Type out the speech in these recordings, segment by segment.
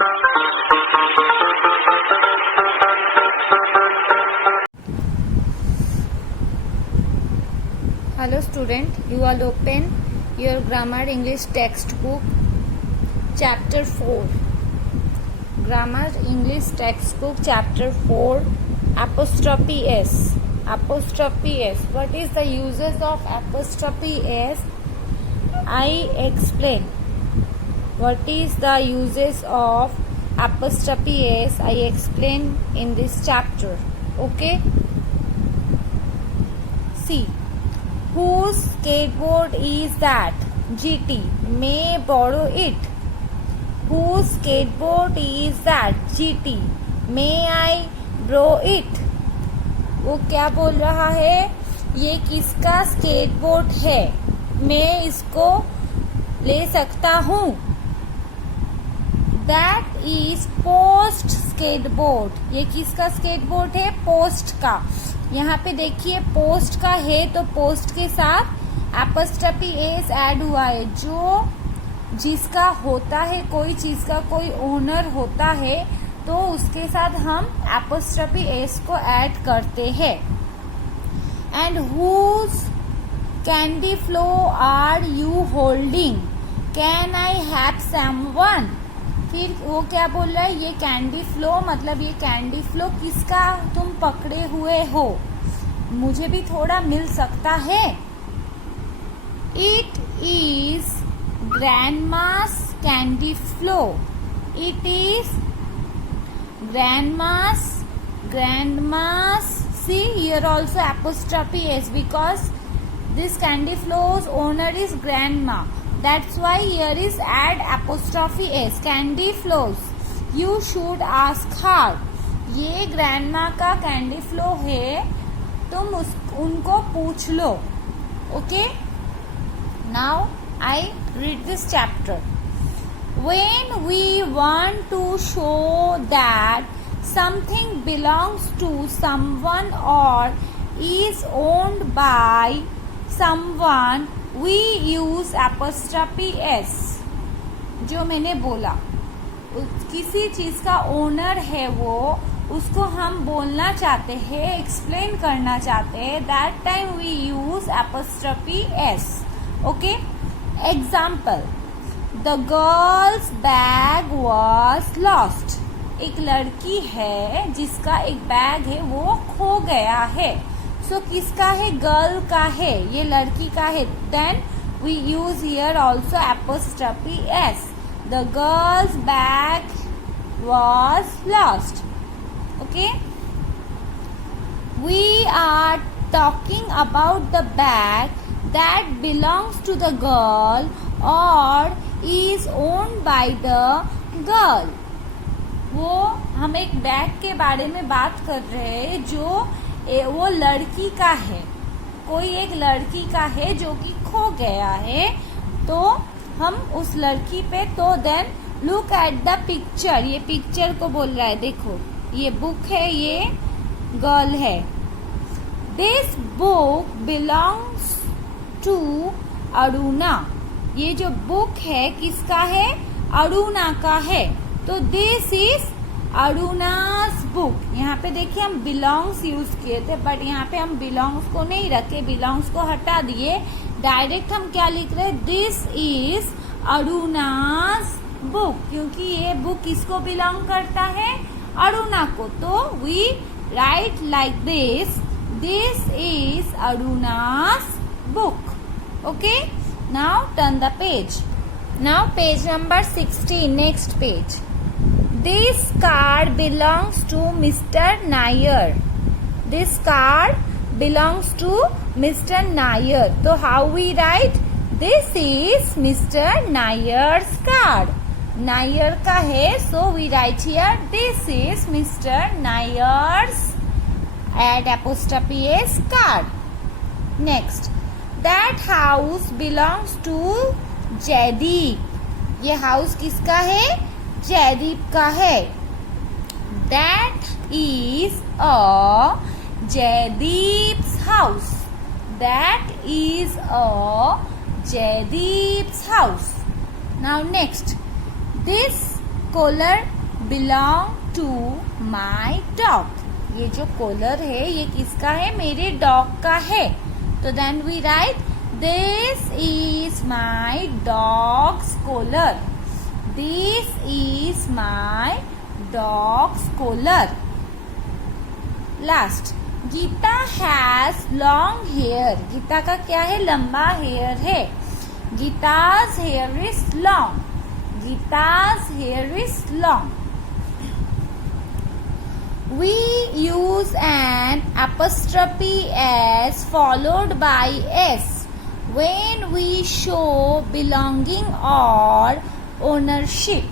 Hello student, you all open your grammar English textbook chapter 4. Grammar English textbook chapter 4 apostrophe S. Apostrophe S. What is the uses of apostrophe S? I explain. What is the uses of apostrophe S? I explain in this chapter. Okay? See. Whose skateboard is that? GT. May borrow it. Whose skateboard is that? GT. May I borrow it? वो क्या बोल रहा है? ये किसका skateboard है? मैं इसको ले सकता हूँ. That is post skateboard. ये किसका स्केटबोर्ड है? पोस्ट का. यहाँ पे देखिए पोस्ट का है तो पोस्ट के साथ एपोस्ट्रोफी एस ऐड हुआ है. जो जिसका होता है, कोई चीज का कोई ओनर होता है तो उसके साथ हम एपोस्ट्रोफी एस को ऐड करते हैं. And whose candy floss are you holding? Can I have someone? फिर वो क्या बोल रहा है? ये कैंडी फ्लो मतलब ये कैंडी फ्लो किसका तुम पकड़े हुए हो? मुझे भी थोड़ा मिल सकता है. It is grandma's candy floss. It is grandma's. See here also apostrophe s because this candy flow's owner is grandma. That's why here is add apostrophe s. Candy flows. You should ask her. ये grandma का candy flow है, तुम उनको पूछ लो. Okay? Now I read this chapter. When we want to show that something belongs to someone or is owned by someone, we use apostrophe s. जो मैंने बोला, किसी चीज का ओनर है वो, उसको हम बोलना चाहते हैं, एक्सप्लेन करना चाहते हैं, that time we use apostrophe s. Okay? Example, the girl's bag was lost. एक लड़की है जिसका एक बैग है वो खो गया है. सो किसका है? गर्ल का है, ये लड़की का है. Then we use here also apostrophe s. The girl's bag was lost. Okay? We are talking about the bag that belongs to the girl or is owned by the girl. वो हम एक bag के बारे में बात कर रहे हैं जो वो लड़की का है. कोई एक लड़की का है जो कि खो गया है, तो हम उस लड़की पे, तो then look at the picture. ये पिक्चर को बोल रहा है, देखो ये बुक है, ये गर्ल है. This book belongs to Aruna. ये जो बुक है किसका है? अरुणा का है. तो दिस इज अरुणास बुक. यहाँ पे देखिए हम बिलोंग्स यूज किए थे, बट यहाँ पे हम बिलोंग्स को नहीं रखे, बिलोंग्स को हटा दिए. डायरेक्ट हम क्या लिख रहे हैं? दिस इज अरुणास बुक, क्योंकि ये बुक किसको बिलोंग करता है? अरुणा को. तो we write like this. This is Aruna's book. Okay? Now turn the page. Now page number 16. Next page. This card belongs to Mr. Nair. This card belongs to Mr. Nair. So how we write? This is Mr. Nair's card. Nair का है, so we write here this is Mr. Nair's add apostrophe s card. Next. That house belongs to Jaideep. ये house किसका है? जयदीप का है. That is a Jaydeep's house. That is a Jaydeep's house. Now next, this collar belong to my dog. ये जो collar है ये किसका है? मेरे dog का है. तो then we write this is my dog's collar. This is my dog's collar. Last, Gita has long hair. Gita का क्या है? लंबा hair है. गीता's hair is long. गीता's hair is long. We use an apostrophe s followed by s when we show belonging or ownership.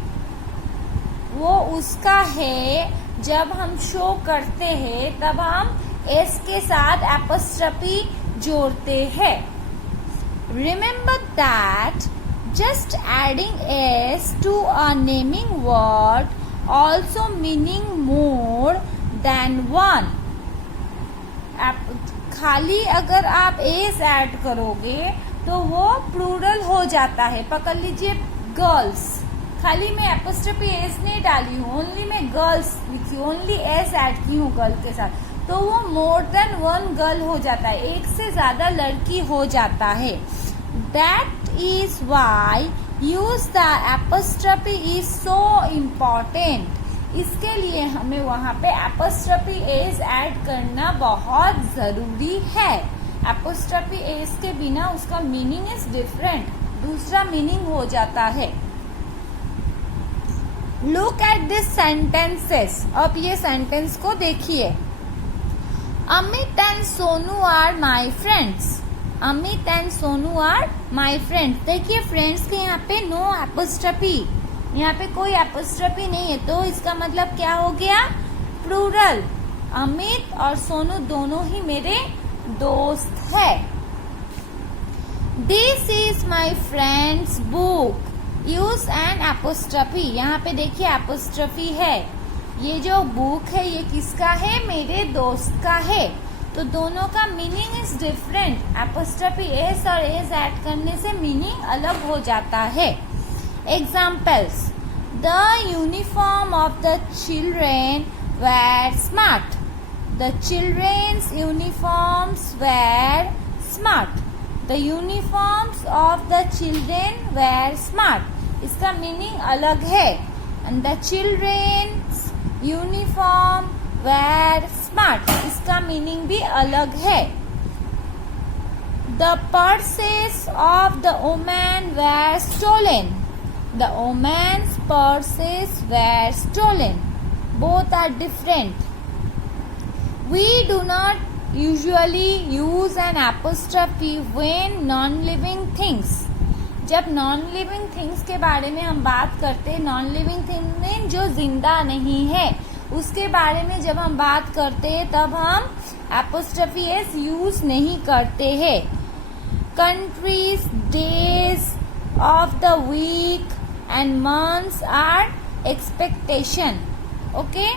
वो उसका है जब हम शो करते हैं तब हम एस के साथ एपोस्ट्रोफी जोड़ते हैं. Remember that just adding s to a naming word also meaning more than one. खाली अगर आप एस ऐड करोगे तो वो प्लूरल हो जाता है. पकड़ लीजिए गर्ल्स, खाली मैं एपोस्ट्रोफी एस नहीं डाली हूँ, ओनली मैं गर्ल्स लिखी, ओनली एस ऐड की हूँ गर्ल के साथ, तो वो मोर देन वन गर्ल हो जाता है, एक से ज्यादा लड़की हो जाता है. That is why use the apostrophe is so important. इसके लिए हमें वहाँ पे एपोस्ट्रोफी एस ऐड करना बहुत जरूरी है. एपोस्ट्रोफी एस के बिना उसका मीनिंग इज डिफरेंट, दूसरा मीनिंग हो जाता है. Look at these sentences. अब ये सेंटेंस को देखिए. Amit and Sonu are my friends. Amit and Sonu are my friends. देखिए फ्रेंड्स के यहाँ पे नो एपोस्ट्रोफी, यहाँ पे कोई एपोस्ट्रोफी नहीं है, तो इसका मतलब क्या हो गया? प्लूरल. अमित और सोनू दोनों ही मेरे दोस्त है. This is my friends book. Use N apostrophe. यहाँ पे देखिए एपोस्ट्रोफी है. ये जो बुक है ये किसका है? मेरे दोस्त का है. तो दोनों का meaning is different. Apostrophe s और एस ऐड करने से मीनिंग अलग हो जाता है. Examples. The uniform of the children were smart. The children's uniforms were smart. The uniforms of the children were smart. इसका मीनिंग अलग है. And the children's uniform were smart. इसका मीनिंग भी अलग है. The purses of the woman were stolen. The woman's purses were stolen. Both are different. We do not usually use an apostrophe when non-living things. जब non-living things के बारे में हम बात करते हैं, non-living thing में जो जिंदा नहीं है उसके बारे में जब हम बात करते हैं तब हम apostrophe s यूज नहीं करते हैं. Countries, days of the week and months are expectation. Okay?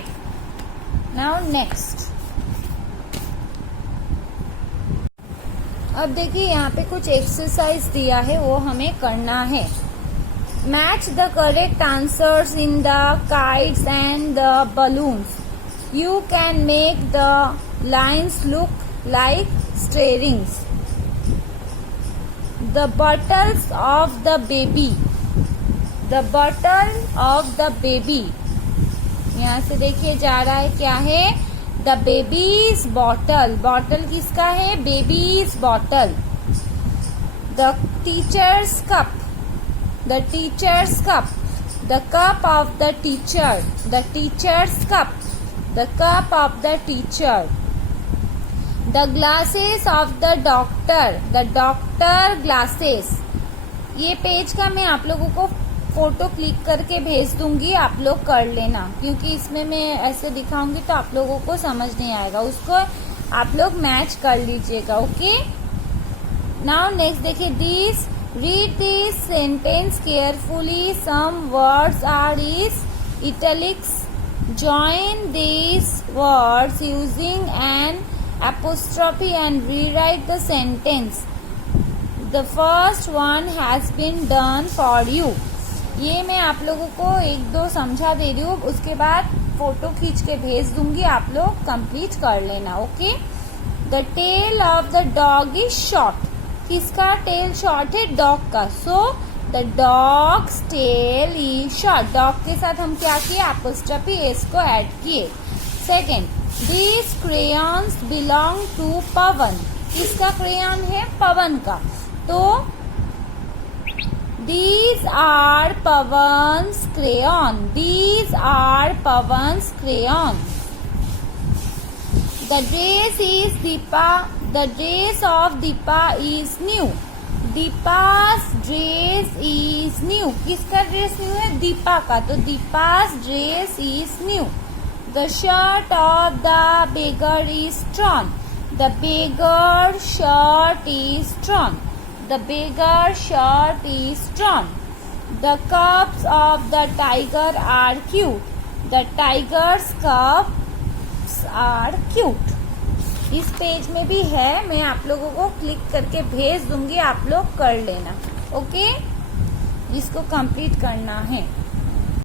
Now next. अब देखिए यहाँ पे कुछ एक्सरसाइज दिया है, वो हमें करना है. Match the correct answers in the kites and the balloons. You can make the lines look like steerings. The bottles of the baby. The bottle of the baby. यहाँ से देखिए जा रहा है क्या है? The baby's bottle. बॉटल किसका है? Baby's bottle. The teacher's cup. The teacher's cup. The cup of the teacher. The teacher's cup. The cup of the teacher. The glasses of the doctor. The doctor glasses. ये page का मैं आप लोगों को photo click करके भेज दूंगी, आप लोग कर लेना, क्योंकि इसमें मैं ऐसे दिखाऊंगी तो आप लोगों को समझ नहीं आएगा. उसको आप लोग मैच कर लीजिएगा. ओके. नाउ नेक्स्ट देखिए. This read this sentence carefully. Some words are is italics. Join this words using an apostrophe and rewrite the sentence. The first one has been done for you. ये मैं आप लोगों को एक दो समझा दे रही हूँ, उसके बाद फोटो खींच के भेज दूंगी, आप लोग कंप्लीट कर लेना. Okay. The tail of the dog is short. किसका टेल शॉर्ट है? डॉग का. So the dog's tail is short. Dog के साथ हम क्या किए? एपोस्ट्रोफी एस को ऐड किए. Second, this crayons belong to Pavan. किसका क्रेयॉन है? पवन का. तो these are Pavan's crayon. These are Pavan's crayon. The dress is Deepa. The dress of Deepa is new. Deepa's dress is new. किसका dress new है? दीपा का. तो Deepa's dress is new. The shirt of the beggar is torn. The beggar's shirt is torn. The beggar's shirt is torn. The cubs of the tiger are cute. The tiger's cubs are cute. इस page में भी है, मैं आप लोगों को click करके भेज दूंगी, आप लोग कर लेना. ओके. इसको कंप्लीट करना है.